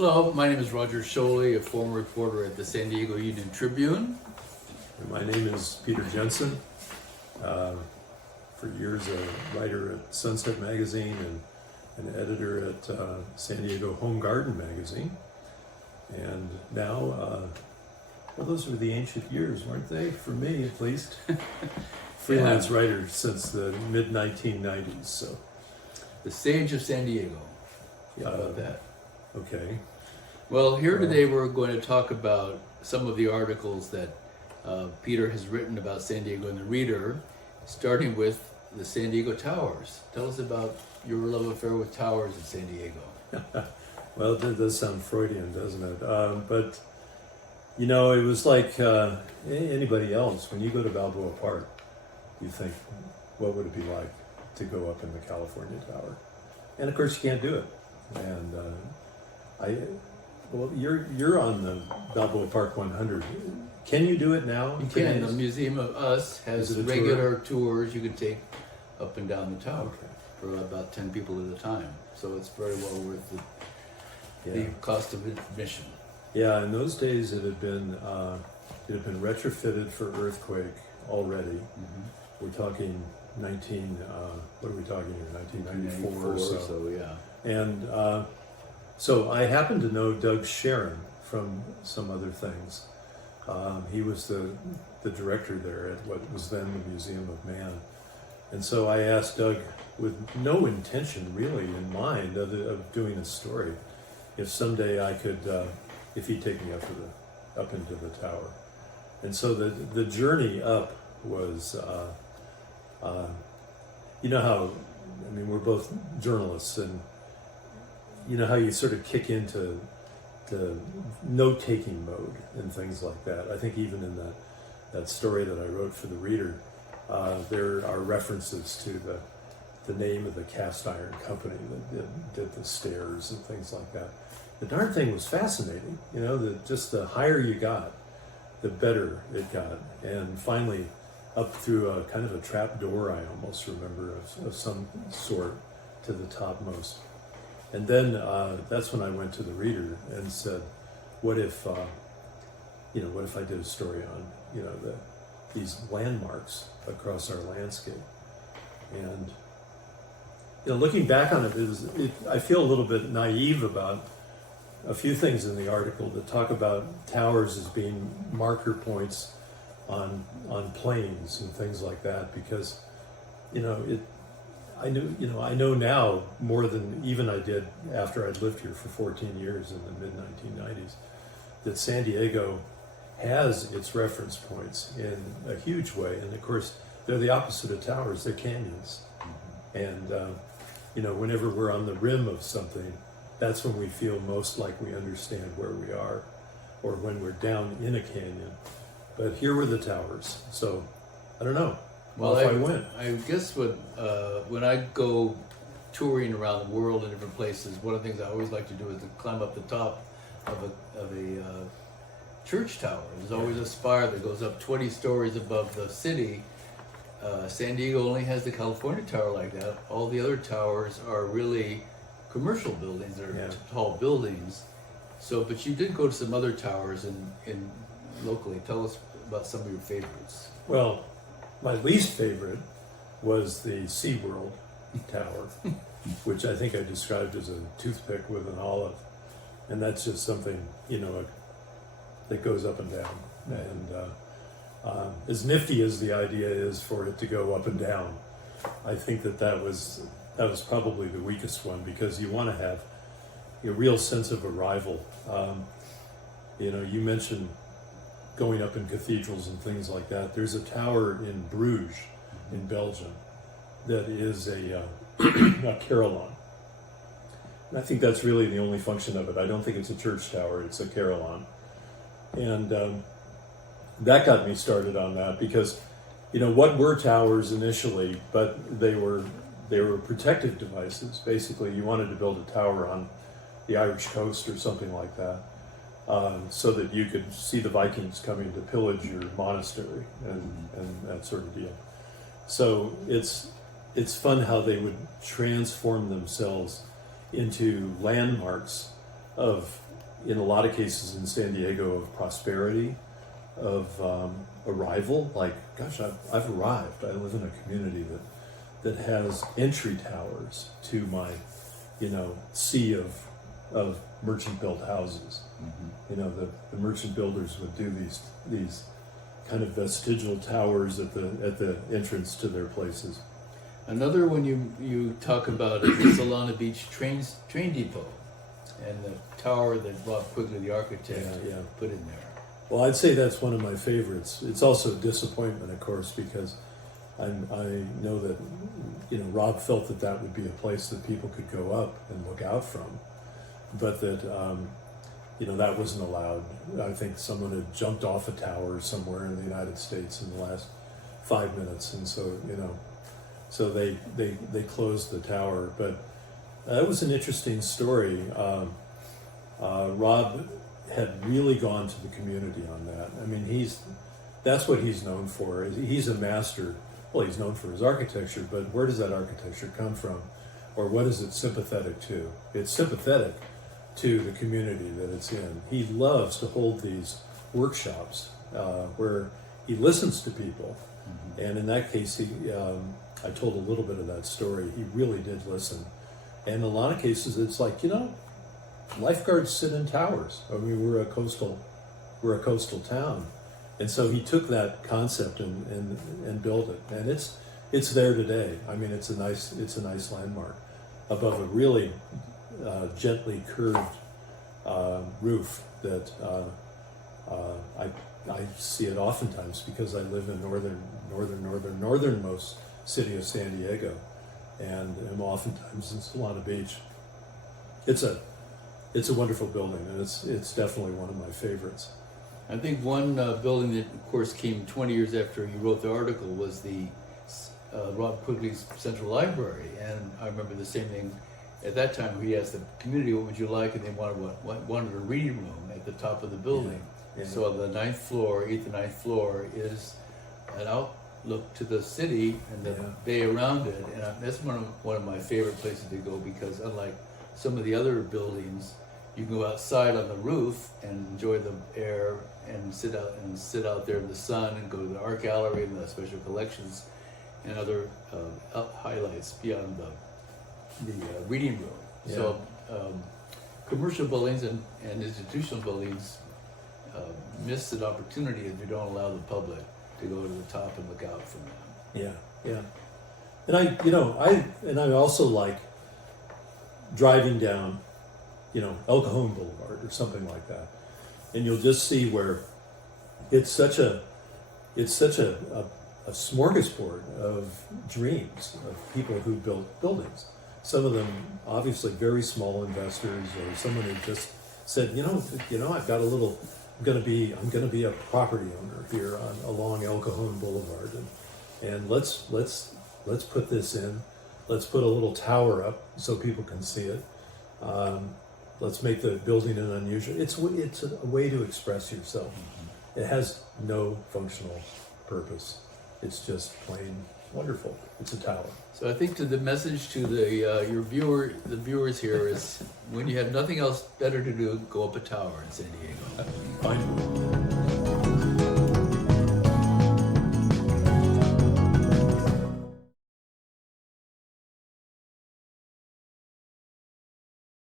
Hello, my name is Roger Scholey, a former reporter at the San Diego Union Tribune. And my name is Peter Jensen. For years, a writer at Sunset Magazine and an editor at San Diego Home Garden Magazine. And now, well, those were the ancient years, weren't they? For me, at least. Freelance writer since the mid-1990s. So, The Sage of San Diego. How about that? Okay. Well, here today we're going to talk about some of the articles that Peter has written about San Diego in the Reader, starting with the San Diego Towers. Tell us about your love affair with towers in San Diego. Well, that does sound Freudian, doesn't it? But, you know, it was like anybody else. When you go to Balboa Park, you think, what would it be like to go up in the California Tower? And of course, you can't do it. And well, you're on the Balboa Park 100. Can you do it now? You can. The Museum of Us has regular tours you can take up and down the tower for about 10 people at a time. So it's very well worth the cost of admission. Yeah, in those days it had been retrofitted for earthquake already. Mm-hmm. We're talking what are we talking here? 1994 or so. Yeah. And so I happen to know Doug Sharon from some other things. He was the director there at what was then the Museum of Man. And so I asked Doug, with no intention really in mind of doing a story, if someday I could, if he'd take me up into the tower. And so the journey up was, you know how, I mean, we're both journalists, and you know how you sort of kick into the note-taking mode and things like that. I think even in that story that I wrote for the Reader, there are references to the name of the cast iron company that did the stairs and things like that. The darn thing was fascinating, you know, that just the higher you got, the better it got. And finally, up through a kind of a trap door, I almost remember, of some sort, to the topmost. And then that's when I went to the Reader and said, what if I did a story on, you know, these landmarks across our landscape? And, you know, looking back on it, I feel a little bit naive about a few things in the article that talk about towers as being marker points on planes and things like that, because, you know, I know now more than even I did after I'd lived here for 14 years in the mid-1990s, that San Diego has its reference points in a huge way. And of course, they're the opposite of towers, they're canyons. Mm-hmm. And, you know, whenever we're on the rim of something, that's when we feel most like we understand where we are, or when we're down in a canyon. But here were the towers. So, I don't know. Well, I went. I guess when I go touring around the world in different places, one of the things I always like to do is to climb up the top of a church tower. There's always a spire that goes up 20 stories above the city. San Diego only has the California Tower like that. All the other towers are really commercial buildings. They're tall buildings. So, but you did go to some other towers in locally. Tell us about some of your favorites. Well, my least favorite was the Seaworld Tower, which I think I described as a toothpick with an olive. And that's just something, you know, that goes up and down. And as nifty as the idea is for it to go up and down, I think that was probably the weakest one, because you want to have a real sense of arrival. You know, you mentioned going up in cathedrals and things like that. There's a tower in Bruges, in Belgium, that is a carillon. And I think that's really the only function of it. I don't think it's a church tower, it's a carillon. And that got me started on that, because, you know, what were towers initially, but they were protective devices. Basically, you wanted to build a tower on the Irish coast or something like that, so that you could see the Vikings coming to pillage your monastery and that sort of deal. So it's fun how they would transform themselves into landmarks of in a lot of cases in San Diego, of prosperity, of arrival. Like, gosh, I've arrived. I live in a community that has entry towers to my, sea of merchant-built houses. Mm-hmm. The merchant builders would do these kind of vestigial towers at the entrance to their places. Another one you talk about is the Solana Beach train depot and the tower that Rob Quigley, the architect, put in there. Well, I'd say that's one of my favorites. It's also a disappointment, of course, because I know that Rob felt that would be a place that people could go up and look out from, but that that wasn't allowed. I think someone had jumped off a tower somewhere in the United States in the last 5 minutes, and so they closed the tower. But that was an interesting story. Rob had really gone to the community on that. I mean, that's what he's known for. He's a master. Well, he's known for his architecture, but where does that architecture come from? Or what is it sympathetic to? It's sympathetic to the community that it's in. He loves to hold these workshops where he listens to people. Mm-hmm. And in that case, I told a little bit of that story. He really did listen. And in a lot of cases, it's like, lifeguards sit in towers. I mean, we're a coastal town. And so he took that concept and built it. And it's there today. I mean, it's a nice landmark above a really gently curved roof that I see it oftentimes because I live in northernmost city of San Diego, and am oftentimes in Solana Beach. It's a wonderful building, and it's definitely one of my favorites. I think one building that, of course, came 20 years after you wrote the article was the Rob Quigley's Central Library, and I remember the same thing at that time. He asked the community, "What would you like?" and they wanted a reading room at the top of the building. Yeah. So on the 8th and 9th floor is an outlook to the city and the bay around it, and that's one of my favorite places to go, because unlike some of the other buildings, you can go outside on the roof and enjoy the air and sit out there in the sun, and go to the art gallery and the special collections and other highlights beyond the reading room. Yeah. So commercial buildings and institutional buildings miss an opportunity if you don't allow the public to go to the top and look out from them. Yeah. And I also like driving down, El Cajon Boulevard or something like that, and you'll just see where it's such a smorgasbord of dreams of people who built buildings. Some of them obviously very small investors, or someone who just said, I've got I'm going to be a property owner here along El Cajon Boulevard, and let's put this in. Let's put a little tower up so people can see it. Let's make the building an unusual. It's a way to express yourself. Mm-hmm. It has no functional purpose. It's just plain wonderful. It's a tower. So I think the message to the viewers here is, when you have nothing else better to do, go up a tower in San Diego. Fine.